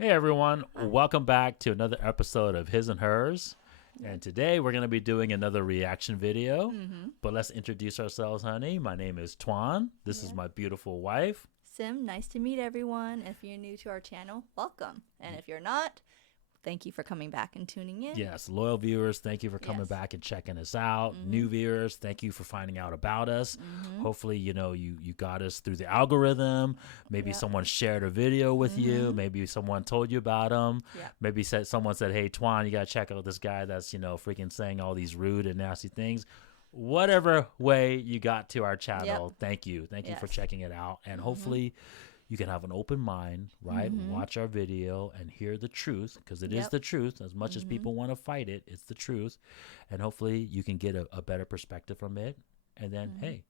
Hey everyone, welcome back to another episode of His and Hers. And today we're going to be doing another reaction video. But let's introduce ourselves, honey. My name is Twan. This is my beautiful wife. Sim, nice to meet everyone. If you're new to our channel, welcome. And if you're not, thank you for coming back and tuning in. Yes, loyal viewers, thank you for coming back and checking us out. New viewers, thank you for finding out about us. Hopefully, you got us through the algorithm. Maybe someone shared a video with you. Maybe someone told you about them. Maybe someone said, hey, Twan, you got to check out this guy that's, freaking saying all these rude and nasty things. Whatever way you got to our channel, thank you. Thank you for checking it out. And hopefully you can have an open mind, right? Watch our video and hear the truth, because it is the truth. As much as people want to fight it, it's the truth. And hopefully you can get a better perspective from it. And then, hey,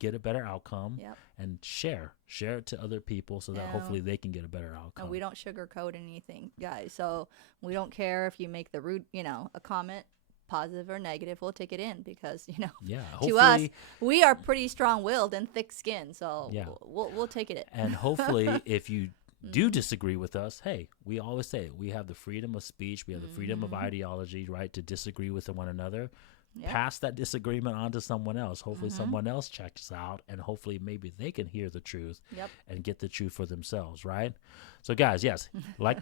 get a better outcome and share it to other people so that hopefully they can get a better outcome. And we don't sugarcoat anything, guys. So we don't care if you make the rude, a comment, positive or negative, we'll take it in because to us we are pretty strong-willed and thick-skinned, so we'll take it in. And hopefully if you do disagree with us, hey, we always say we have the freedom of speech, we have the freedom of ideology, right, to disagree with one another. Pass that disagreement on to someone else. Hopefully someone else checks out, and hopefully maybe they can hear the truth and get the truth for themselves, right? So guys, yes, like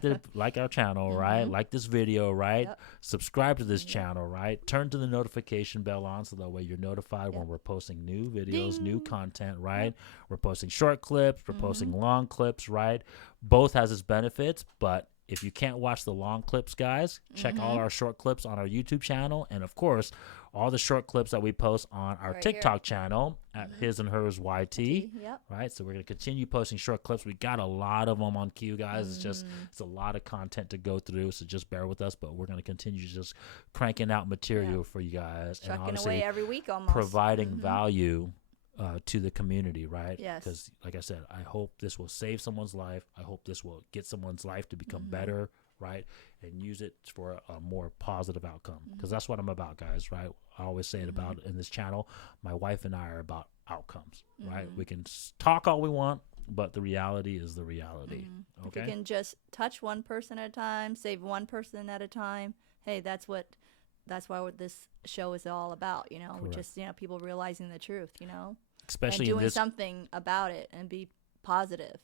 our channel, right? Like this video, right? Subscribe to this channel, right? Turn to the notification bell on so that way you're notified when we're posting new videos, new content, right? We're posting short clips, we're posting long clips, right? Both has its benefits, but if you can't watch the long clips, guys, check all our short clips on our YouTube channel. And, of course, all the short clips that we post on our TikTok channel at His and Hers YT. Right? So we're going to continue posting short clips. We got a lot of them on queue, guys. It's a lot of content to go through, so just bear with us. But we're going to continue just cranking out material for you guys. Trucking and obviously away every week almost. Providing value to the community, right? Yes. Because like I said, I hope this will save someone's life. I hope this will get someone's life to become better, right? And use it for a more positive outcome. Because that's what I'm about, guys, right? I always say it about in this channel. My wife and I are about outcomes, right? We can talk all we want, but the reality is the reality. Okay. If you can just touch one person at a time, save one person at a time. Hey, that's why what this show is all about, just people realizing the truth, especially and doing something about it, and be positive,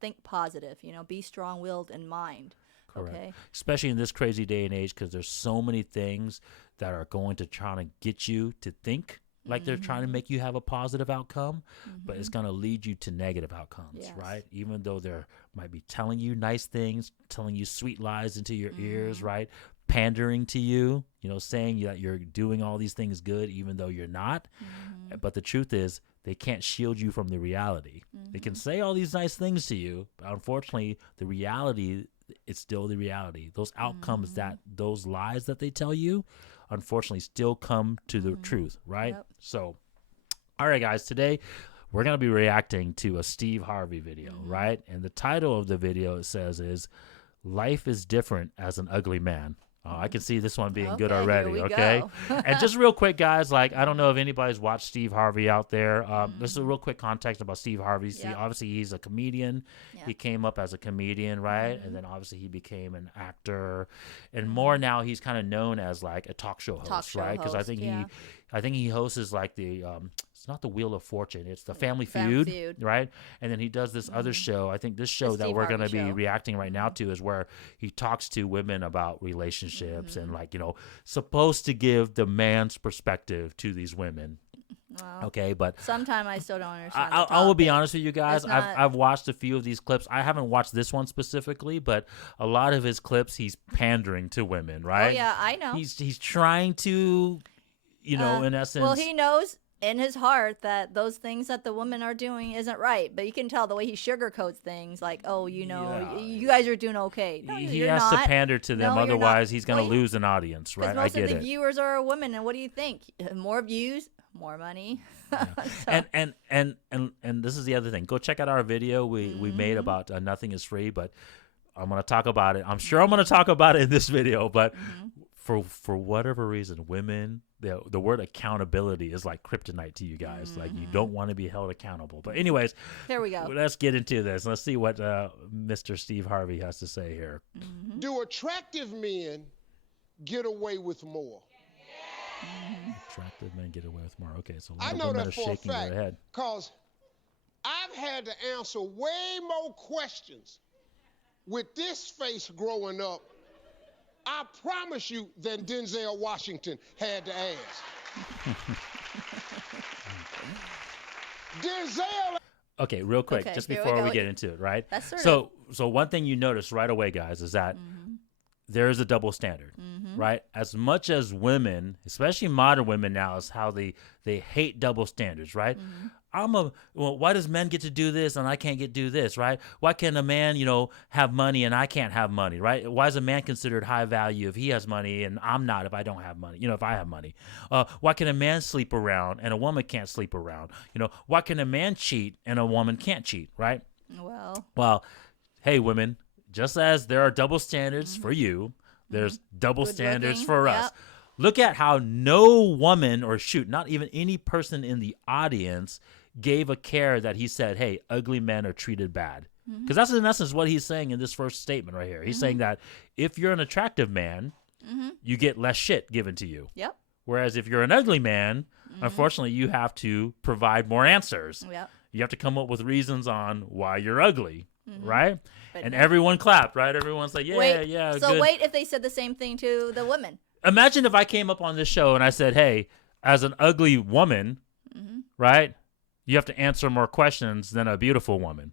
think positive, be strong-willed in mind. Correct. Okay, especially in this crazy day and age, because there's so many things that are going to try to get you to think like they're trying to make you have a positive outcome, but it's going to lead you to negative outcomes, right? Even though they're might be telling you nice things, telling you sweet lies into your ears, right? Pandering to you, saying that you're doing all these things good, even though you're not. But the truth is, they can't shield you from the reality. They can say all these nice things to you, but unfortunately, the reality, it's still the reality. Those outcomes those lies that they tell you, unfortunately, still come to the truth, right? So, all right, guys, today we're going to be reacting to a Steve Harvey video, right? And the title of the video, it says, is Life is Different as an Ugly Man. I can see this one being good already, okay? And just real quick, guys, I don't know if anybody's watched Steve Harvey out there. This is a real quick context about Steve Harvey. See, obviously, he's a comedian. He came up as a comedian, right? And then, obviously, he became an actor. And more now, he's kind of known as, a talk show host, right? Because I think he hosts the... it's not the Wheel of Fortune. It's the Family Feud, right? And then he does this other show. I think this show that we're going to be reacting right now to is where he talks to women about relationships and supposed to give the man's perspective to these women. Wow. Okay, but sometimes I still don't understand. I will be honest with you guys. I've watched a few of these clips. I haven't watched this one specifically, but a lot of his clips, he's pandering to women, right? Oh yeah, I know. He's trying to, in essence. Well, he knows in his heart that those things that the women are doing isn't right, but you can tell the way he sugarcoats things, you guys are doing okay. No, he has to pander to them, otherwise he's going to lose an audience, right? Most of the viewers are women, and what do you think? More views, more money. And this is the other thing. Go check out our video we made about Nothing is Free, but I'm going to talk about it. I'm sure I'm going to talk about it in this video, but for whatever reason, women the word accountability is like kryptonite to you guys. Like you don't want to be held accountable. But anyways, here we go. Let's get into this. Let's see what Mr. Steve Harvey has to say here. Do attractive men get away with more? Attractive men get away with more. Okay, so I know that for a fact, because I've had to answer way more questions with this face growing up, I promise you, than Denzel Washington had to ask. Denzel. Okay, real quick, just before we get into it, right? That's so one thing you notice right away, guys, is that there is a double standard, right? As much as women, especially modern women now, is how they hate double standards, right? Why does men get to do this and I can't do this, right? Why can a man, have money and I can't have money, right? Why is a man considered high value if he has money and I'm not if I don't have money, if I have money? Why can a man sleep around and a woman can't sleep around? Why can a man cheat and a woman can't cheat, right? Well, hey, women, just as there are double standards for you, there's double standards for us. Look at how no woman, or not even any person in the audience gave a care that he said, hey, ugly men are treated bad. Because that's in essence what he's saying in this first statement right here. He's saying that if you're an attractive man, you get less shit given to you. Yep. Whereas if you're an ugly man, unfortunately, you have to provide more answers. Yep. You have to come up with reasons on why you're ugly, right? And everyone clapped, right? Everyone's like, yeah, So good. wait if they said the same thing to the women. Imagine if I came up on this show and I said, hey, as an ugly woman, right, you have to answer more questions than a beautiful woman.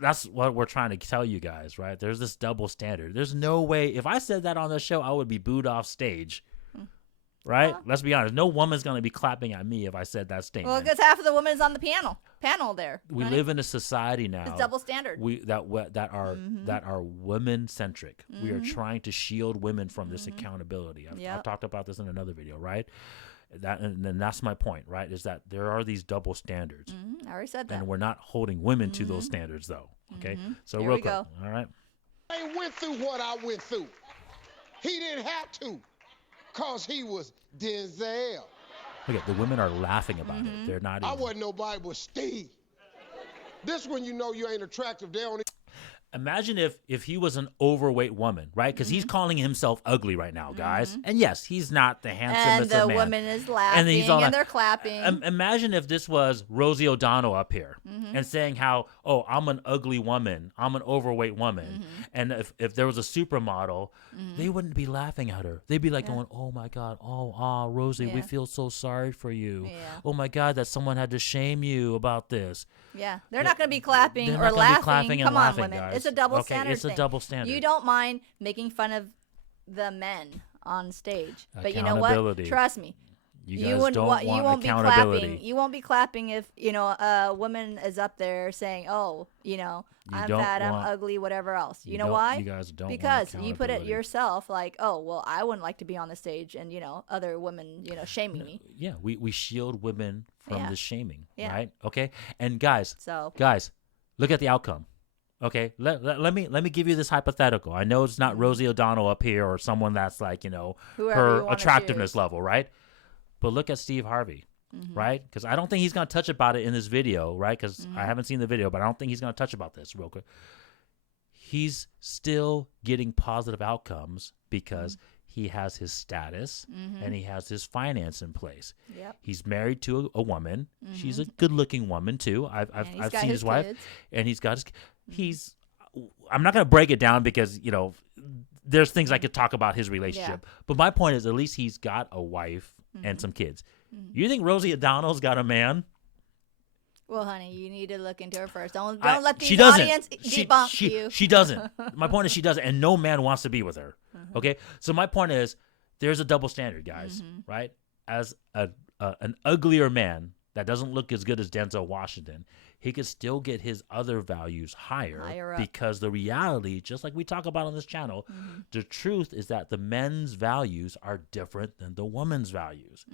That's what we're trying to tell you guys, right? There's this double standard. There's no way. If I said that on the show, I would be booed off stage, right? Let's be honest. No woman's going to be clapping at me if I said that statement. Well, because half of the women is on the panel there. We live in a society now. It's double standard. That are women centric. We are trying to shield women from this accountability. I've talked about this in another video, right? And then that's my point, right? Is that there are these double standards. I already said that. And we're not holding women to those standards, though. Okay, so Here real we quick, go. all right. I went through what I went through. He didn't have to, cause he was Denzel. Okay, the women are laughing about it. They're not. I wasn't nobody but Steve. This when you know you ain't attractive. They only. Imagine if he was an overweight woman, right? Because he's calling himself ugly right now, guys. And yes, he's not the handsomest and of the man. woman is laughing and they're clapping. Imagine if this was Rosie O'Donnell up here and saying how, oh, I'm an ugly woman. I'm an overweight woman. And if there was a supermodel, they wouldn't be laughing at her. They'd be like going, oh, my God. Oh, Rosie, we feel so sorry for you. Oh, my God, that someone had to shame you about this. Yeah, they're not going to be clapping They're or not gonna laughing. be clapping and Come laughing, on, women. guys. It's a double Okay, standard it's a thing. double standard. You don't mind making fun of the men on stage. But you know what? Accountability. Trust me. You guys don't want accountability. Be clapping. You won't be clapping if, a woman is up there saying, oh, I'm fat, I'm ugly, whatever else. You know why? You guys don't because want you put it accountability. yourself like, oh, well, I wouldn't like to be on the stage and, other women, shaming me. Yeah, we shield women from the shaming, Yeah. right? Okay? And guys, look at the outcome. Okay, let me give you this hypothetical. I know it's not Rosie O'Donnell up here or someone that's like, her attractiveness level, right? But look at Steve Harvey, right? Because I don't think he's going to touch about it in this video, right? Because I haven't seen the video, but I don't think he's going to touch about this real quick. He's still getting positive outcomes because he has his status and he has his finance in place. Yep. He's married to a woman. She's a good-looking woman too. I've seen his wife, and he's got his. I'm not going to break it down because there's things I could talk about his relationship. But my point is, at least he's got a wife and some kids. You think Rosie O'Donnell's got a man? Well, honey, you need to look into her first. Don't let the audience debunk you. She doesn't. My point is she doesn't, and no man wants to be with her. Okay? So my point is there's a double standard, guys, right? As an uglier man that doesn't look as good as Denzel Washington, he could still get his other values higher because the reality, just like we talk about on this channel, the truth is that the men's values are different than the woman's values.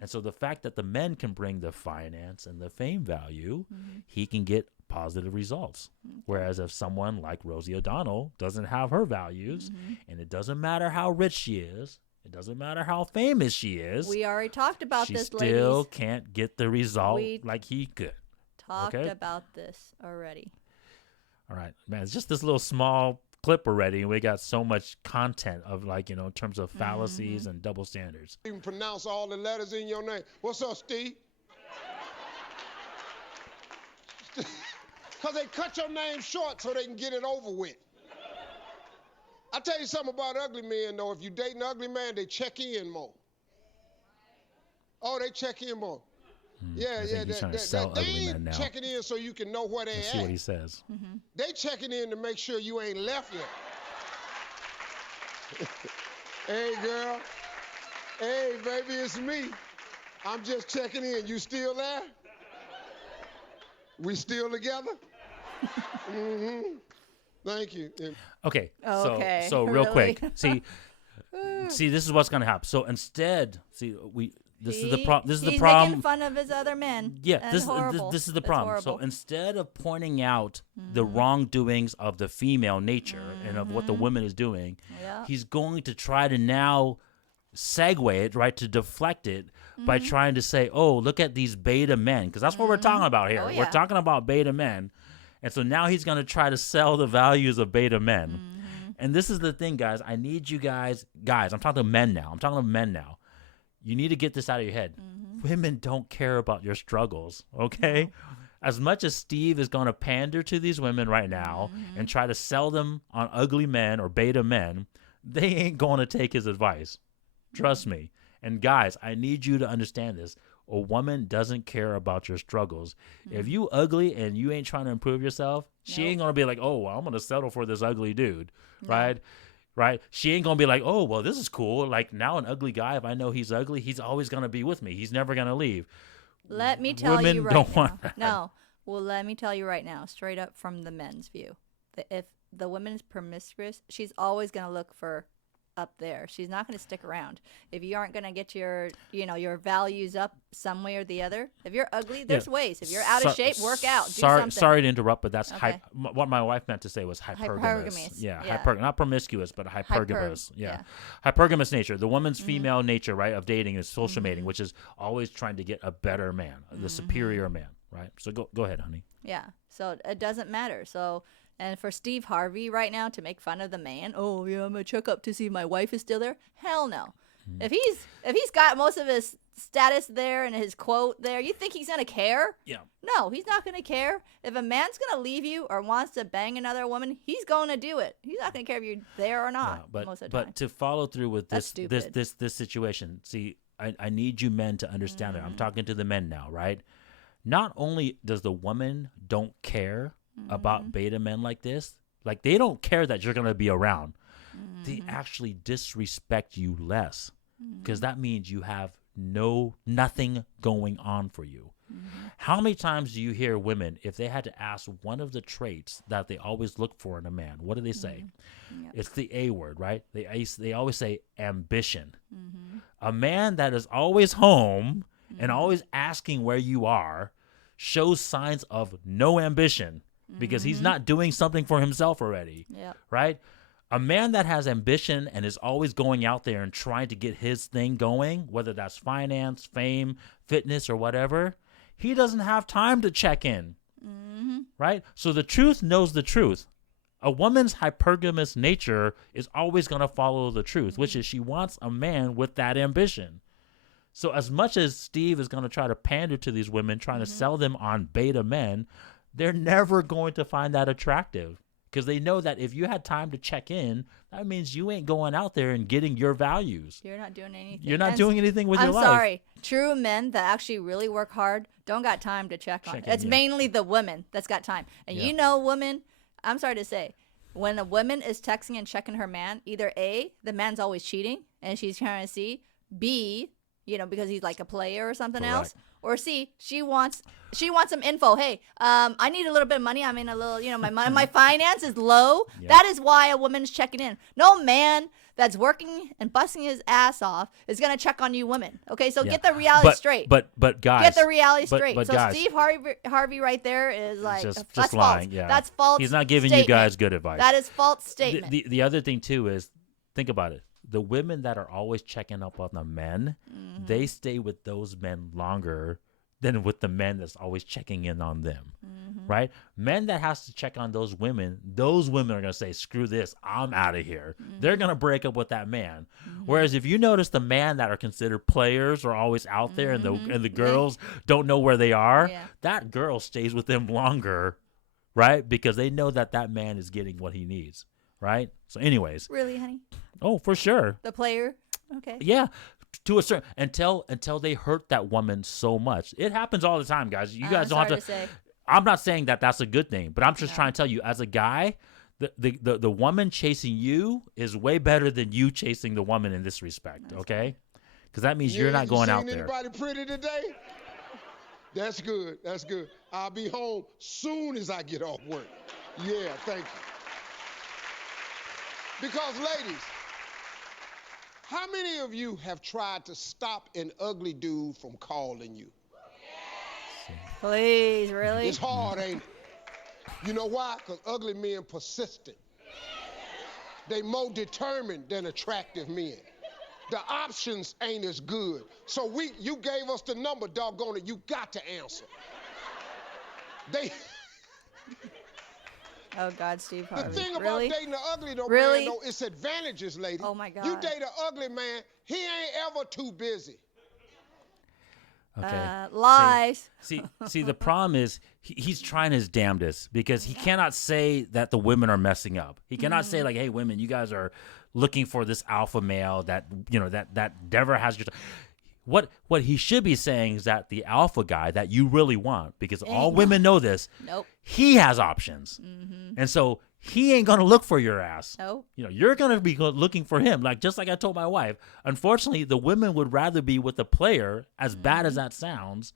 And so the fact that the men can bring the finance and the fame value, he can get positive results. Whereas if someone like Rosie O'Donnell doesn't have her values, and it doesn't matter how rich she is, It doesn't matter how famous she is. We already talked about this, ladies. She still can't get the result like he could. Talked about this already. All right, man. It's just this little small clip already, and we got so much content of in terms of fallacies and double standards. You can pronounce all the letters in your name. What's up, Steve? Because they cut your name short so they can get it over with. I tell you something about ugly men, though. If you date an ugly man, they check in more. Oh, they check in more. Yeah. They ain't checking in so you can know where they at. See what he says. They checking in to make sure you ain't left yet. Hey, girl. Hey, baby, it's me. I'm just checking in. You still there? We still together? Thank you. Okay. So real quick. See, this is what's gonna happen. So instead, this is the problem. This is the problem. He's making fun of his other men. Yeah, this is the problem. So instead of pointing out the wrongdoings of the female nature and of what the woman is doing, he's going to try to now segue it, right, to deflect it by trying to say, oh, look at these beta men, because that's what we're talking about here. We're talking about beta men. And so now he's going to try to sell the values of beta men. And this is the thing, guys. I need you guys, I'm talking to men now. You need to get this out of your head. Women don't care about your struggles, okay? No. As much as Steve is going to pander to these women right now and try to sell them on ugly men or beta men, they ain't going to take his advice. Trust me. And guys, I need you to understand this. A woman doesn't care about your struggles. If you ugly and you ain't trying to improve yourself, she ain't going to be like, oh, well, I'm going to settle for this ugly dude, right? Right? She ain't going to be like, oh, well, this is cool. Like, now an ugly guy, if I know he's ugly, he's always going to be with me. He's never going to leave. Let me tell you right now. No. Well, let me tell you right now, straight up from the men's view. If the woman is promiscuous, she's always going to look for up there. She's not going to stick around. If you aren't going to get your values up some way or the other, if you're ugly, there's ways. If you're out of shape, work out. Do something. Sorry to interrupt, but that's what my wife meant to say was hypergamous. Yeah. Not promiscuous, but hypergamous. Hypergamous nature. The woman's female nature, right, of dating is social mating, which is always trying to get a better man, the superior man, right? So go ahead, honey. Yeah. So it doesn't matter. So. And for Steve Harvey right now to make fun of the man, oh yeah, I'm gonna check up to see if my wife is still there. Hell no. If he's got most of his status there and his quote there, you think he's gonna care? Yeah. No, he's not gonna care. If a man's gonna leave you or wants to bang another woman, he's gonna do it. He's not gonna care if you're there or not. Most of the time. But to follow through with this situation, see, I need you men to understand it. I'm talking to the men now, right? Not only does the woman don't care about beta men like this, like they don't care that you're going to be around. They actually disrespect you less because that means you have nothing going on for you. How many times do you hear women, if they had to ask one of the traits that they always look for in a man, what do they say? It's the A word, right? They always say ambition. A man that is always home and always asking where you are shows signs of no ambition. Because he's not doing something for himself already, right? A man that has ambition and is always going out there and trying to get his thing going, whether that's finance, fame, fitness, or whatever, he doesn't have time to check in, right? So the truth knows the truth. A woman's hypergamous nature is always going to follow the truth, which is she wants a man with that ambition. So as much as Steve is going to try to pander to these women, trying to sell them on beta men, they're never going to find that attractive because they know that if you had time to check in, that means you ain't going out there and getting your values. You're not doing anything. You're not doing anything with your life. I'm sorry. True men that actually really work hard don't got time to check on it. It's mainly the women that's got time. And women, I'm sorry to say, when a woman is texting and checking her man, either A, the man's always cheating and she's trying to see, B, because he's like a player or something else. Or C, she wants some info. Hey, I need a little bit of money. I'm in a little, my finance is low. Yeah. That is why a woman's checking in. No man that's working and busting his ass off is going to check on you women. Okay, so get the reality straight. But guys. Get the reality straight. So guys, Steve Harvey right there is like, just lying. False. Yeah. That's false. He's not giving statement. you guys good advice. That is false statement. The other thing, too, is think about it. the women that are always checking up on the men, they stay with those men longer than with the men that's always checking in on them, right? Men that has to check on those women are going to say, screw this, I'm out of here. They're going to break up with that man. Whereas if you notice the men that are considered players are always out there and the girls don't know where they are, that girl stays with them longer, right? Because they know that man is getting what he needs, right? So anyways. Really, honey? Oh, for sure. The player? Okay. Yeah. To a certain until they hurt that woman so much. It happens all the time, guys. You guys don't have to I'm not saying that that's a good thing, but I'm just trying to tell you, as a guy, the woman chasing you is way better than you chasing the woman in this respect, okay? Because that means you're not going out there. Anybody pretty today? That's good. That's good. I'll be home soon as I get off work. Yeah, thank you. Because, ladies, how many of you have tried to stop an ugly dude from calling you? Please, really? It's hard, ain't it? You know why? Because ugly men persistent. They more determined than attractive men. The options ain't as good. So you gave us the number, doggone it. You got to answer. Oh, God, Steve Harvey. The thing about dating an ugly man, though, it's advantages, lady. Oh, my God. You date an ugly man, he ain't ever too busy. Okay. Lies. See, the problem is he's trying his damnedest because he cannot say that the women are messing up. He cannot say like, hey, women, you guys are looking for this alpha male that, that never has your... What he should be saying is that the alpha guy that you really want, because all women know this, he has options. And so he ain't going to look for your ass. Nope. You're going to be looking for him. Just like I told my wife, unfortunately, the women would rather be with a player, as bad as that sounds,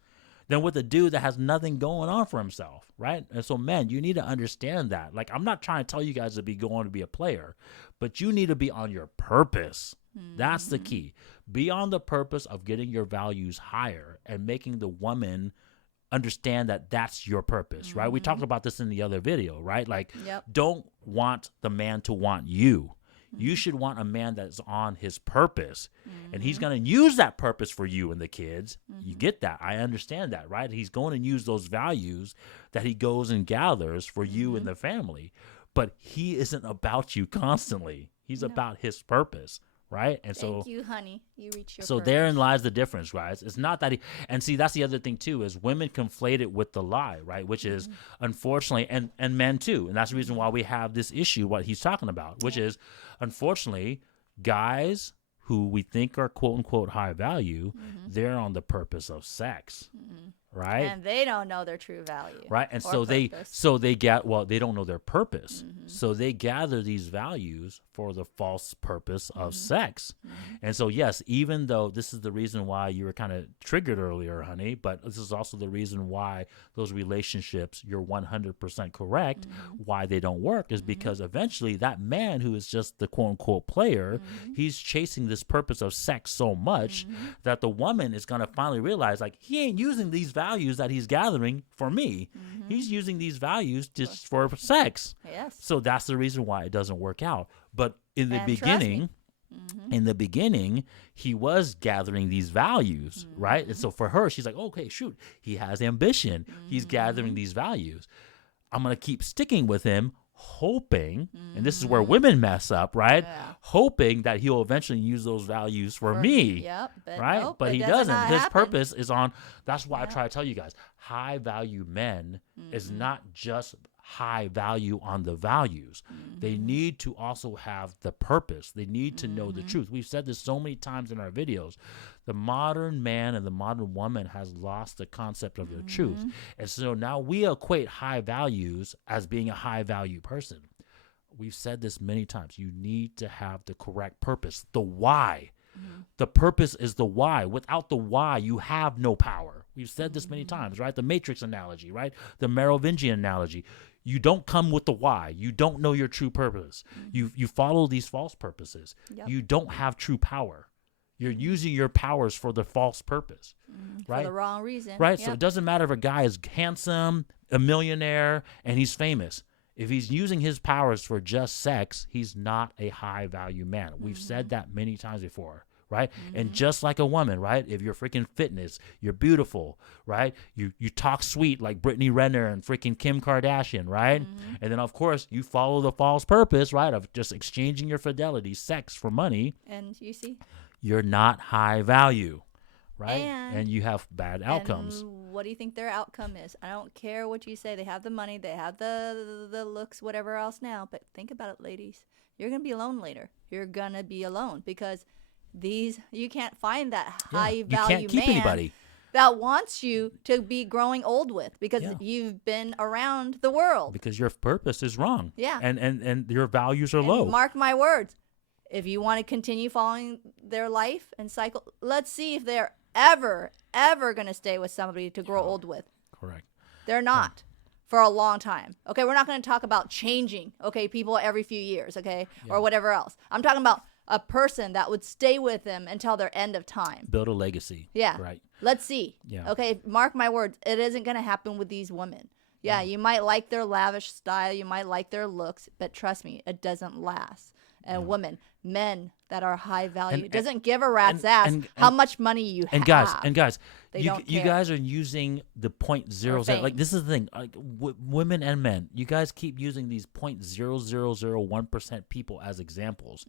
than with a dude that has nothing going on for himself, right? And so, men, you need to understand that. Like, I'm not trying to tell you guys to be going to be a player, but you need to be on your purpose. That's the key. Be on the purpose of getting your values higher and making the woman understand that that's your purpose, right? We talked about this in the other video, right? Like, don't want the man to want you. You should want a man that's on his purpose, and he's going to use that purpose for you and the kids. You get that. I understand that, right? He's going to use those values that he goes and gathers for you and the family, but he isn't about you constantly. He's about his purpose. Right? And Thank you, honey. You reach your So purpose. Therein lies the difference, guys. It's not that and see, that's the other thing too, is women conflate it with the lie, right? Which is unfortunately, and men too. And that's the reason why we have this issue, what he's talking about, which is unfortunately, guys who we think are quote unquote high value, they're on the purpose of sex. Right? And they don't know their true value. Right? And so they don't know their purpose. So they gather these values for the false purpose of sex. And so, yes, even though this is the reason why you were kind of triggered earlier, honey, but this is also the reason why those relationships, you're 100% correct, why they don't work is because eventually that man who is just the quote unquote player, he's chasing this purpose of sex so much that the woman is going to finally realize, like, he ain't using these values that he's gathering for me. He's using these values just for sex. Yes. So that's the reason why it doesn't work out. But in the beginning, he was gathering these values, right? And so for her, she's like, okay, shoot, he has ambition. He's gathering these values. I'm going to keep sticking with him, hoping, and this is where women mess up, right? Hoping that he'll eventually use those values for me, right? Nope, but he doesn't. His purpose is on, that's why I try to tell you guys, high value men is not just high value on the values. They need to also have the purpose. They need to know the truth. We've said this so many times in our videos. The modern man and the modern woman has lost the concept of the truth. And so now we equate high values as being a high value person. We've said this many times. You need to have the correct purpose, the why. The purpose is the why. Without the why, you have no power. We've said this many times, right? The Matrix analogy, right? The Merovingian analogy. You don't come with the why. You don't know your true purpose. You follow these false purposes. You don't have true power. You're using your powers for the false purpose, right? For the wrong reason. Right? So it doesn't matter if a guy is handsome, a millionaire, and he's famous. If he's using his powers for just sex, he's not a high value man. We've said that many times before, right? And just like a woman, right? If you're freaking fitness, you're beautiful, right? You talk sweet like Brittany Renner and freaking Kim Kardashian, right? And then of course you follow the false purpose, right? Of just exchanging your fidelity, sex for money. And you see, you're not high value, right? And you have bad outcomes. What do you think their outcome is? I don't care what you say. They have the money, they have the looks, whatever else now. But think about it, ladies. You're going to be alone later. You're going to be alone because you can't find that high value you can't keep anybody that wants you to be growing old with because you've been around the world. Because your purpose is wrong. Yeah. And your values are low. Mark my words. If you want to continue following their life and cycle, let's see if they're ever going to stay with somebody to grow old with. Correct. They're not for a long time. Okay, we're not going to talk about changing, okay, people every few years, okay, or whatever else. I'm talking about a person that would stay with them until their end of time. Build a legacy. Yeah. Right. Let's see. Yeah. Okay, mark my words. It isn't going to happen with these women. Yeah, you might like their lavish style. You might like their looks. But trust me, it doesn't last. And women, men that are high value, doesn't give a rat's ass how much money you have. And guys, you guys are using the 0.00. Like, this is the thing. Like, women and men, you guys keep using these 0.0001% people as examples.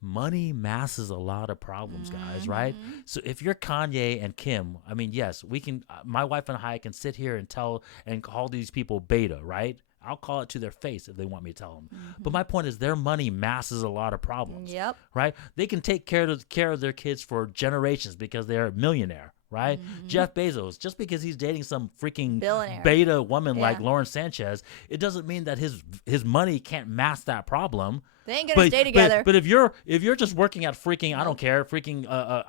Money masks a lot of problems, guys, right? So if you're Kanye and Kim, I mean, yes, we can. My wife and I can sit here and call these people beta, right? I'll call it to their face if they want me to tell them. But my point is, their money masks a lot of problems. Yep. Right? They can take care of their kids for generations because they're a millionaire. Right? Jeff Bezos, just because he's dating some freaking billionaire beta woman like Lauren Sanchez, it doesn't mean that his money can't mask that problem. They ain't gonna stay together. But if you're just working at freaking I don't care freaking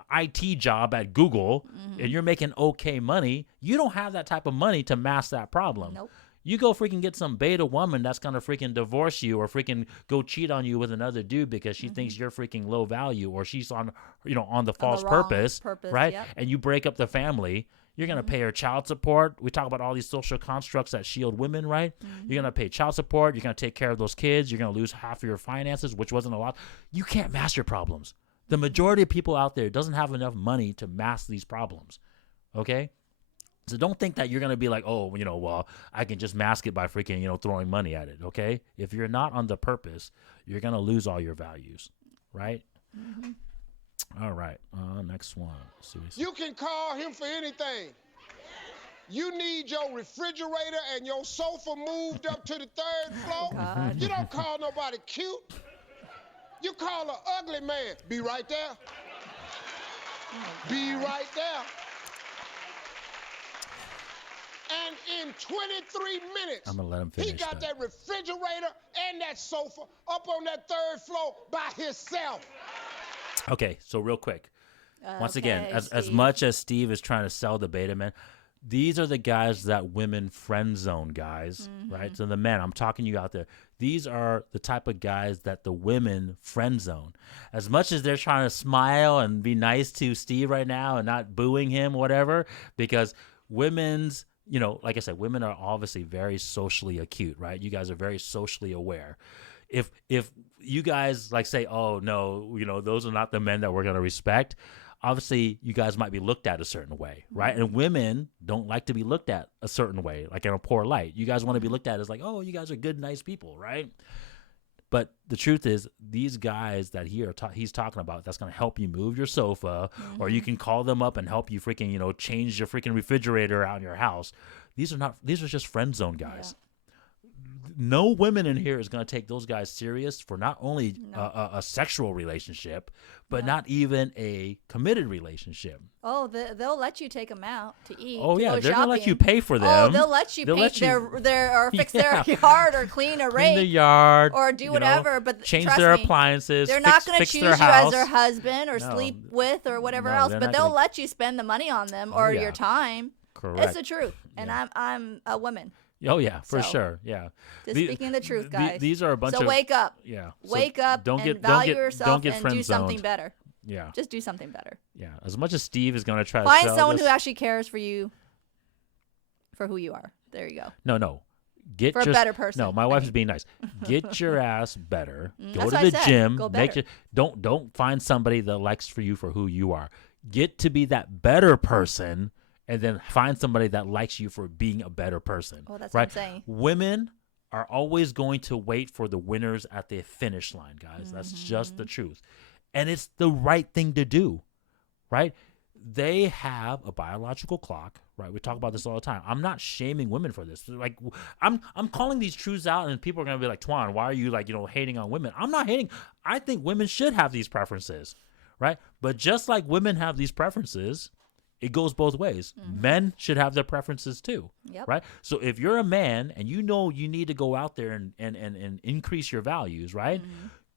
IT job at Google and you're making okay money, you don't have that type of money to mask that problem. Nope. You go freaking get some beta woman that's going to freaking divorce you or freaking go cheat on you with another dude because she thinks you're freaking low value or she's on the false purpose, right? Yep. And you break up the family. You're going to pay her child support. We talk about all these social constructs that shield women, right? You're going to pay child support. You're going to take care of those kids. You're going to lose half of your finances, which wasn't a lot. You can't mask your problems. The majority of people out there doesn't have enough money to mask these problems, okay? So don't think that you're going to be like, oh, well, I can just mask it by freaking, throwing money at it, okay? If you're not on the purpose, you're going to lose all your values, right? All right. Next one. You can call him for anything. You need your refrigerator and your sofa moved up to the 3rd floor. You don't call nobody cute. You call an ugly man. Be right there. Be right there. And in 23 minutes, I'm gonna let him finish. He got that refrigerator and that sofa up on that 3rd floor by himself. Okay, so real quick. Once again, as much as Steve is trying to sell the beta man, these are the guys that women friend zone, guys, right? So the men, I'm talking to you out there. These are the type of guys that the women friend zone. As much as they're trying to smile and be nice to Steve right now and not booing him, whatever, because women's, like I said, women are obviously very socially acute, right? You guys are very socially aware. If you guys say, oh no, those are not the men that we're going to respect, obviously you guys might be looked at a certain way, right? And women don't like to be looked at a certain way, like in a poor light. You guys want to be looked at as like, oh, you guys are good, nice people, right? But the truth is, these guys that he's talking about, that's going to help you move your sofa, or you can call them up and help you freaking, change your freaking refrigerator out in your house. These are just friend zone guys. Yeah. No women in here is going to take those guys serious for not only a sexual relationship, but not even a committed relationship. Oh, they'll let you take them out to eat. Oh, yeah. They're going to let you pay for them. Oh, they'll let you paint or fix their yard or clean a rake. Clean the yard. Or do whatever. But change their appliances. They're not going to choose you as their husband or sleep with or whatever else. But they'll let you spend the money on them or your time. Correct. It's the truth. And I'm a woman. Oh, yeah, for sure. Yeah. Just speaking the truth, guys. These are a bunch of... So wake up. Yeah. Wake up and value yourself and do something better. Yeah. Just do something better. Yeah. As much as Steve is going to try to find someone who actually cares for you for who you are. There you go. No. Get for a better person. No, my wife is being nice. Get your ass better. Go to the gym. Don't find somebody that likes for you for who you are. Get to be that better person, and then find somebody that likes you for being a better person. Oh, that's right? what I'm saying. Women are always going to wait for the winners at the finish line, guys. That's just the truth. And it's the right thing to do, right? They have a biological clock, right? We talk about this all the time. I'm not shaming women for this. Like, I'm calling these truths out, and people are going to be like, Twan, why are you, like, hating on women? I'm not hating. I think women should have these preferences, right? But just like women have these preferences, it goes both ways. Men should have their preferences too, right? So if you're a man and you know you need to go out there and increase your values, right?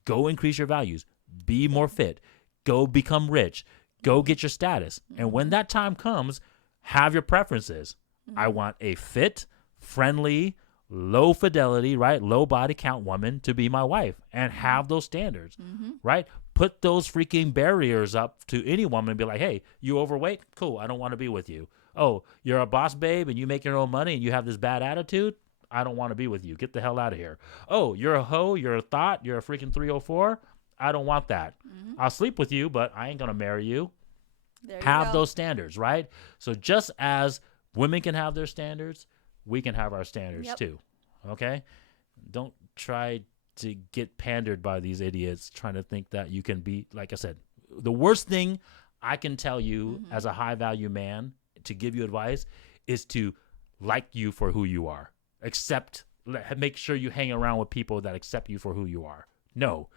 Go increase your values. Be more fit. Go become rich. Go get your status. And when that time comes, have your preferences. I want a fit, friendly, low fidelity, right? Low body count woman to be my wife, and have those standards, right? Put those freaking barriers up to any woman and be like, hey, you overweight? Cool. I don't want to be with you. Oh, you're a boss babe and you make your own money and you have this bad attitude? I don't want to be with you. Get the hell out of here. Oh, you're a hoe. You're a thought. You're a freaking 304. I don't want that. I'll sleep with you, but I ain't going to marry you. Have those standards, right? So just as women can have their standards, we can have our standards too. Okay? Don't try to get pandered by these idiots trying to think that you can be, like I said, the worst thing I can tell you as a high value man to give you advice is to like you for who you are. Make sure you hang around with people that accept you for who you are. No,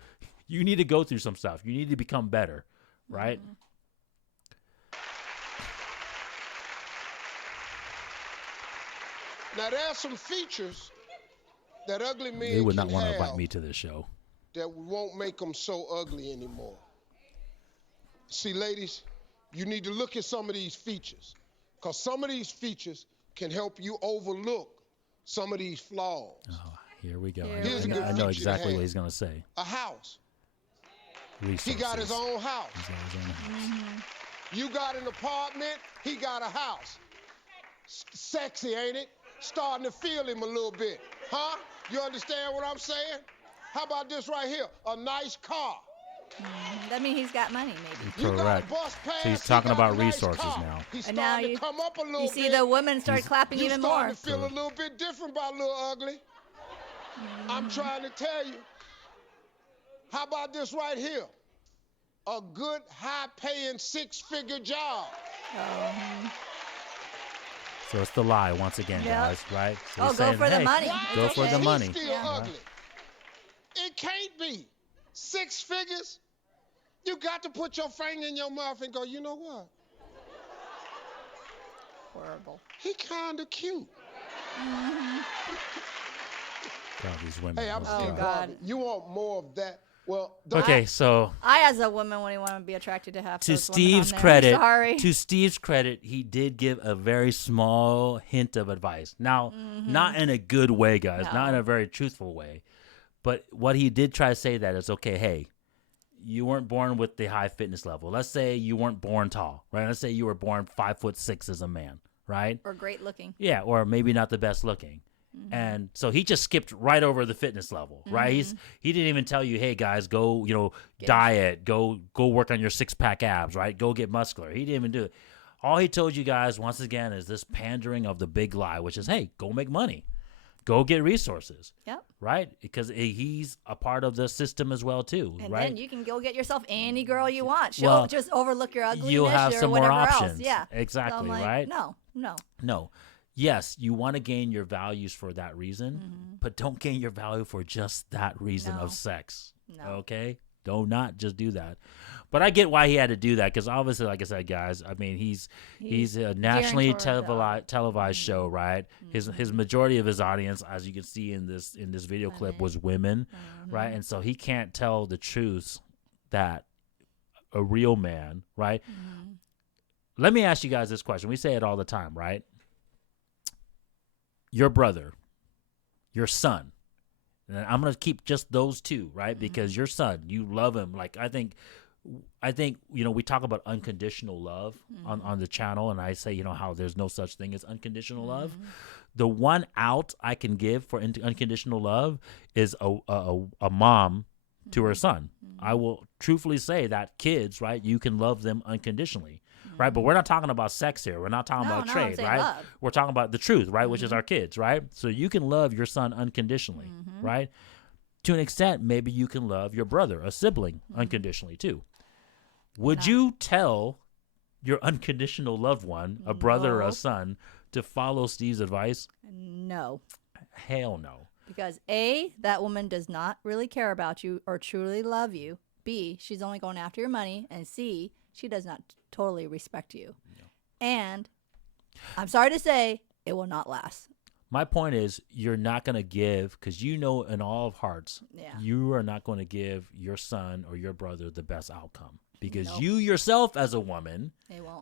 you need to go through some stuff. You need to become better, right? Now, there are some features that ugly men They would not can want to have invite me to this show. that won't make them so ugly anymore. See, ladies, you need to look at some of these features, because some of these features can help you overlook some of these flaws. Oh, here we go. I know exactly what he's going to say. A house. Resources. He got his own house. You got an apartment, he got a house. Sexy, ain't it? Starting to feel him a little bit. Huh? You understand what I'm saying? How about this right here? A nice car. That means he's got money, maybe. Correct. So he's talking about resources now. He's and now to come up a little you see the women start clapping even more. You're starting to feel a little bit different about Little Ugly. I'm trying to tell you. How about this right here? A good, high-paying, six-figure job. So it's the lie once again, guys, right? So go for the money. Go for the money. Still ugly. It can't be. 6 figures? You got to put your finger in your mouth and go, you know what? Horrible. He kind of cute. God, these women. Hey, I'm still God. You want more of that? Well, okay, so I, as a woman, wouldn't want to be attracted to half. To Steve's credit, he did give a very small hint of advice. Now, not in a good way, guys, not in a very truthful way, but what he did try to say that is, okay, hey, you weren't born with the high fitness level. Let's say you weren't born tall, right? Let's say you were born 5'6" as a man, right? Or great looking. Yeah, or maybe not the best looking. And so he just skipped right over the fitness level, right? He didn't even tell you, hey guys, go, diet, go work on your 6-pack abs, right? Go get muscular. He didn't even do it. All he told you guys, once again, is this pandering of the big lie, which is, hey, go make money. Go get resources. Yep. Right? Because he's a part of the system as well, too. And right? then you can go get yourself any girl you want. She'll just overlook your ugliness. You'll have some more options. Else. Yeah. Exactly, so I'm like, right? No. Yes, you want to gain your values for that reason, but don't gain your value for just that reason of sex. No. Okay? Do not just do that. But I get why he had to do that, because obviously, like I said, guys, I mean, he's a nationally televised show, right? His majority of his audience, as you can see in this video clip, was women, right? And so he can't tell the truth that a real man, right? Let me ask you guys this question. We say it all the time, right? Your brother, your son, and I'm going to keep just those two, right? Because your son, you love him. Like, I think, we talk about unconditional love on the channel. And I say, how there's no such thing as unconditional love. the one out I can give for unconditional love is a mom to her son. I will truthfully say that kids, right, you can love them unconditionally, right? But we're not talking about sex here. We're not talking about trade, right? Love. We're talking about the truth, right, which is our kids, right? So you can love your son unconditionally, right? To an extent, maybe you can love your brother, a sibling, unconditionally too. Would you tell your unconditional loved one, a brother or a son, to follow Steve's advice? No. Hell no. Because A, that woman does not really care about you or truly love you. B, she's only going after your money. And C, she does not totally respect you. No. And I'm sorry to say, it will not last. My point is, you're not going to give, because you know in all of hearts, you are not going to give your son or your brother the best outcome. Because you yourself as a woman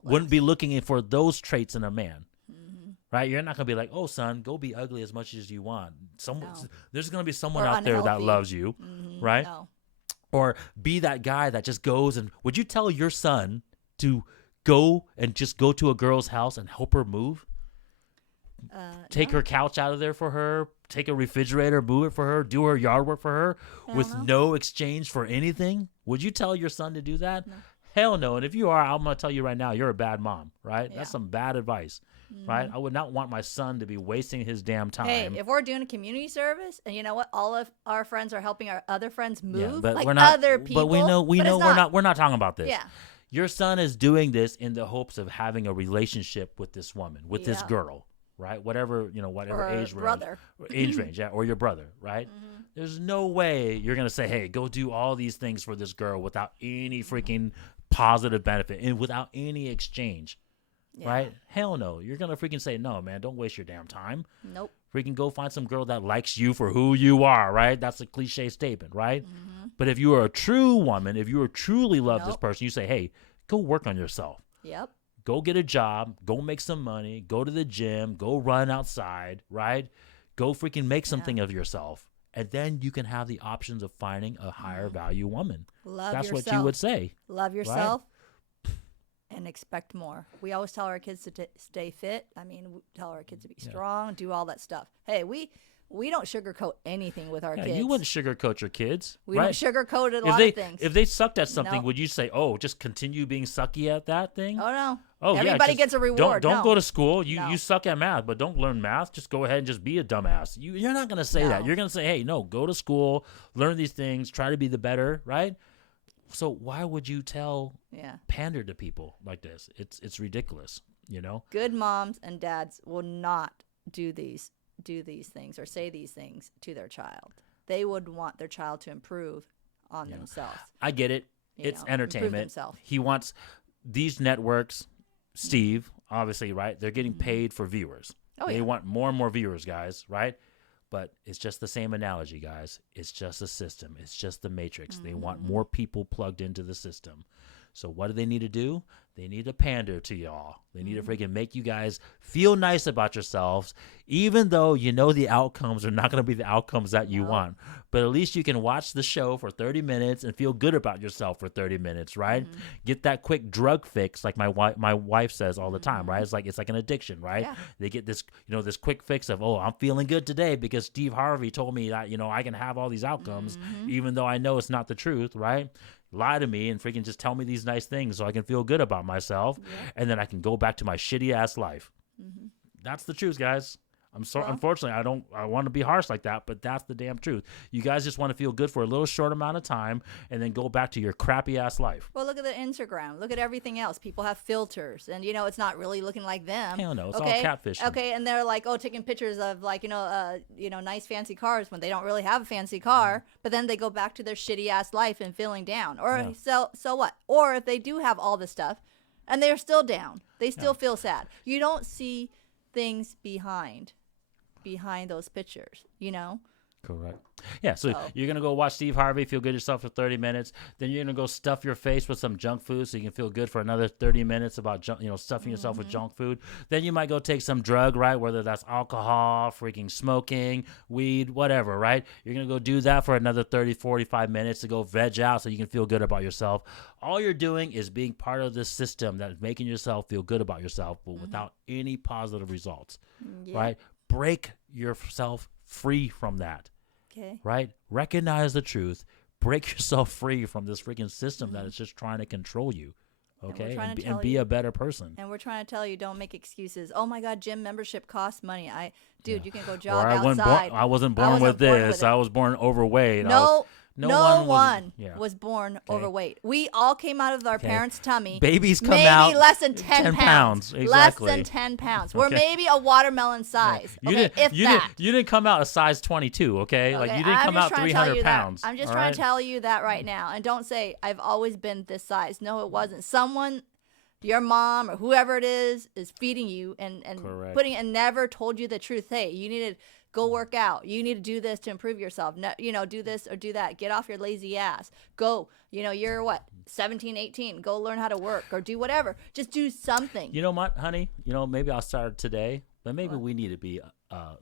wouldn't be looking for those traits in a man. Right? You're not going to be like, oh, son, go be ugly as much as you want. There's going to be someone out there that loves you, right? No. Or be that guy that just goes and, would you tell your son to go to a girl's house and help her move? Take her couch out of there for her, take a refrigerator, move it for her, do her yard work for her with no exchange for anything? Would you tell your son to do that? No. Hell no. And if you are, I'm going to tell you right now, you're a bad mom, right? Yeah. That's some bad advice, right? I would not want my son to be wasting his damn time. Hey, if we're doing a community service and you know what, all of our friends are helping our other friends move, but like we're not, other people. But we know we're not talking about this. Yeah. Your son is doing this in the hopes of having a relationship with this woman, with this girl. Right, whatever or age range, or your brother, right? There's no way you're gonna say, "Hey, go do all these things for this girl" without any freaking positive benefit and without any exchange, right? Hell no, you're gonna freaking say, "No, man, don't waste your damn time." Nope. Freaking go find some girl that likes you for who you are, right? That's a cliche statement, right? But if you are a true woman, if you truly love this person, you say, "Hey, go work on yourself." Yep. Go get a job, go make some money, go to the gym, go run outside, right? Go freaking make something of yourself. And then you can have the options of finding a higher value woman. That's what you would say. Love yourself and expect more. We always tell our kids to stay fit. I mean, we tell our kids to be strong, do all that stuff. Hey, we don't sugarcoat anything with our kids. You wouldn't sugarcoat your kids. We don't sugarcoat a lot of things. If they sucked at something, would you say, "Oh, just continue being sucky at that thing"? Oh no. Oh, everybody gets a reward. Don't go to school. You suck at math, but don't learn math. Just go ahead and just be a dumbass. You're not going to say that. You're going to say, "Hey, no, go to school, learn these things, try to be the better," right? So why would you pander to people like this? It's ridiculous, you know? Good moms and dads will not do these things or say these things to their child. They would want their child to improve on themselves. I get it. It's entertainment. He wants these networks, Steve, obviously, right? They're getting paid for viewers. They want more and more viewers, guys, right? But it's just the same analogy, guys. It's just a system. It's just the matrix. They want more people plugged into the system. So what do they need to do? They need to pander to y'all. They need to freaking make you guys feel nice about yourselves, even though you know the outcomes are not going to be the outcomes that you want. But at least you can watch the show for 30 minutes and feel good about yourself for 30 minutes, right? Get that quick drug fix, like my wife says all the time, right? It's like an addiction, right? Yeah. They get this, this quick fix of, oh, I'm feeling good today because Steve Harvey told me that, I can have all these outcomes, even though I know it's not the truth, right? Lie to me and freaking just tell me these nice things so I can feel good about myself, and then I can go back to my shitty ass life. That's the truth, guys. Unfortunately, I want to be harsh like that, but that's the damn truth. You guys just want to feel good for a little short amount of time and then go back to your crappy ass life. Well, look at the Instagram. Look at everything else. People have filters, and it's not really looking like them. Hell no, it's all catfishing. Okay, and they're like, taking pictures of nice fancy cars when they don't really have a fancy car, but then they go back to their shitty ass life and feeling down. Or so what? Or if they do have all this stuff and they're still down, they still feel sad. You don't see things behind those pictures, Correct. Yeah, so you're going to go watch Steve Harvey, feel good yourself for 30 minutes. Then you're going to go stuff your face with some junk food so you can feel good for another 30 minutes about stuffing yourself with junk food. Then you might go take some drug, right? Whether that's alcohol, freaking smoking, weed, whatever, right? You're going to go do that for another 30, 45 minutes to go veg out so you can feel good about yourself. All you're doing is being part of this system that's making yourself feel good about yourself, but without any positive results, right? break yourself free from that. Okay. Right? Recognize the truth. Break yourself free from this freaking system that is just trying to control you. Okay? And be a better person. And we're trying to tell you, don't make excuses. Oh my God, gym membership costs money. Dude, you can go jog outside. I wasn't born with this. I was born overweight. No one was born overweight. We all came out of our parents' tummy. Babies come out maybe less than 10 pounds. Exactly. Less than 10 pounds. We're maybe a watermelon size. You didn't come out a size 22, okay? Like, you didn't come out 300 pounds. I'm just trying to tell you that right now. And don't say, I've always been this size. No, it wasn't. Someone, your mom or whoever it is feeding you and putting and never told you the truth. Hey, you need to go work out. You need to do this to improve yourself. Do this or do that. Get off your lazy ass. Go. You're what? 17, 18. Go learn how to work or do whatever. Just do something. You know what, honey? Maybe I'll start today, but maybe we need to be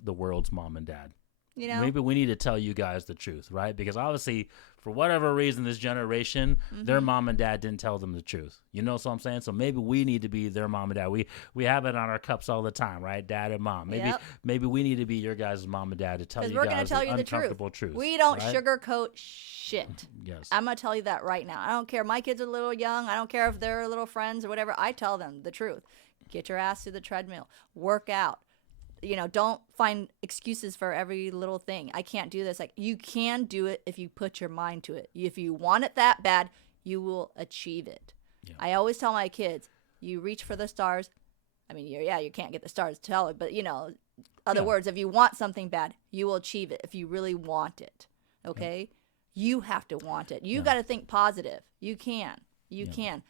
the world's mom and dad. Maybe we need to tell you guys the truth, right? Because obviously, for whatever reason, this generation, their mom and dad didn't tell them the truth. You know what I'm saying? So maybe we need to be their mom and dad. We have it on our cups all the time, right? Dad and mom. Maybe we need to be your guys' mom and dad to tell you guys the uncomfortable truth. We don't sugarcoat shit. Yes. I'm going to tell you that right now. I don't care. My kids are a little young. I don't care if they're little friends or whatever. I tell them the truth. Get your ass to the treadmill. Work out. Don't find excuses for every little thing. I can't do this. Like, you can do it if you put your mind to it. If you want it that bad, you will achieve it. Yeah. I always tell my kids, you reach for the stars. I mean, you can't get the stars to tell it, but other words, if you want something bad, you will achieve it if you really want it. Okay? Yeah. You have to want it. You got to think positive. You can. You can.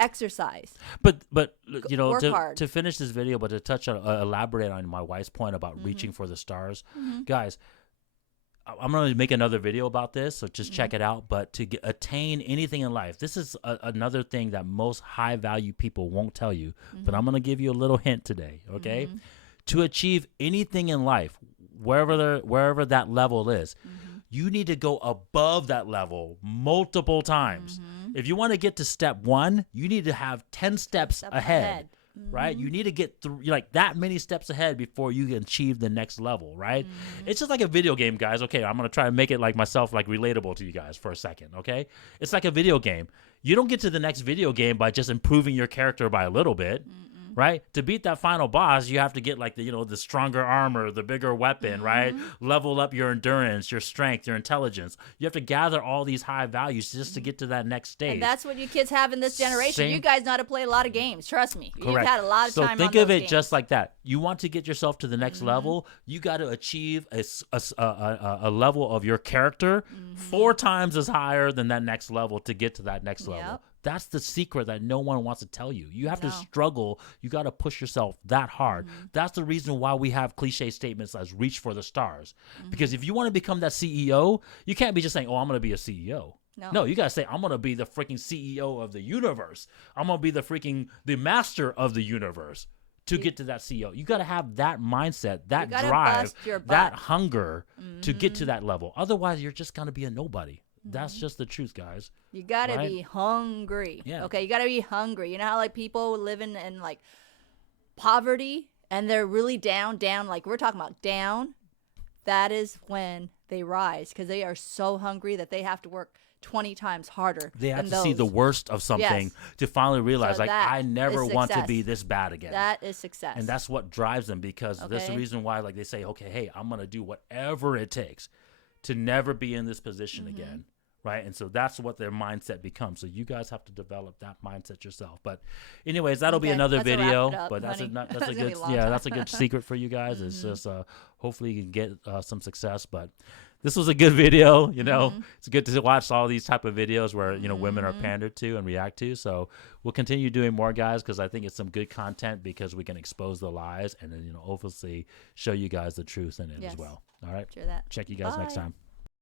Exercise. But work hard. To finish this video, but to touch on elaborate on my wife's point about reaching for the stars, guys, I'm going to make another video about this, so just check it out. But to attain anything in life, this is another thing that most high value people won't tell you, but I'm going to give you a little hint today. Okay, to achieve anything in life, wherever that level is, you need to go above that level multiple times. If you want to get to step 1, you need to have 10 steps ahead. Right? You need to get through that many steps ahead before you can achieve the next level, right? It's just like a video game, guys. Okay, I'm going to try and make it relatable to you guys for a second, okay? It's like a video game. You don't get to the next video game by just improving your character by a little bit. Right? To beat that final boss, you have to get the stronger armor, the bigger weapon, right? Level up your endurance, your strength, your intelligence. You have to gather all these high values just to get to that next stage. And that's what you kids have in this generation. You guys know how to play a lot of games. Trust me. Correct. You've had a lot of time on those games. So think of it games. just like that. You want to get yourself to the next level, you got to achieve a level of your character 4 times as higher than that next level to get to that next level. That's the secret that no one wants to tell you. You have to struggle. You got to push yourself that hard. That's the reason why we have cliche statements as reach for the stars. Because if you want to become that CEO, you can't be just saying, I'm going to be a CEO. No, you got to say, I'm going to be the freaking CEO of the universe. I'm going to be the master of the universe to get to that CEO. You got to have that mindset, that drive, that hunger to get to that level. Otherwise, you're just going to be a nobody. That's just the truth, guys. You got to be hungry. Yeah. Okay, you got to be hungry. You know how people living in poverty and they're really down, we're talking about down. That is when they rise because they are so hungry that they have to work 20 times harder. They have to see the worst of something to finally realize, I never want to be this bad again. That is success. And that's what drives them because that's the reason why they say, okay, hey, I'm going to do whatever it takes to never be in this position again. Right. And so that's what their mindset becomes. So you guys have to develop that mindset yourself. But anyways, that'll be another video. But that's a good secret for you guys. It's just hopefully you can get some success. But this was a good video. It's good to watch all these type of videos where, women are pandered to and react to. So we'll continue doing more, guys, because I think it's some good content because we can expose the lies and then, obviously show you guys the truth in it as well. All right. Sure that. Check you guys next time.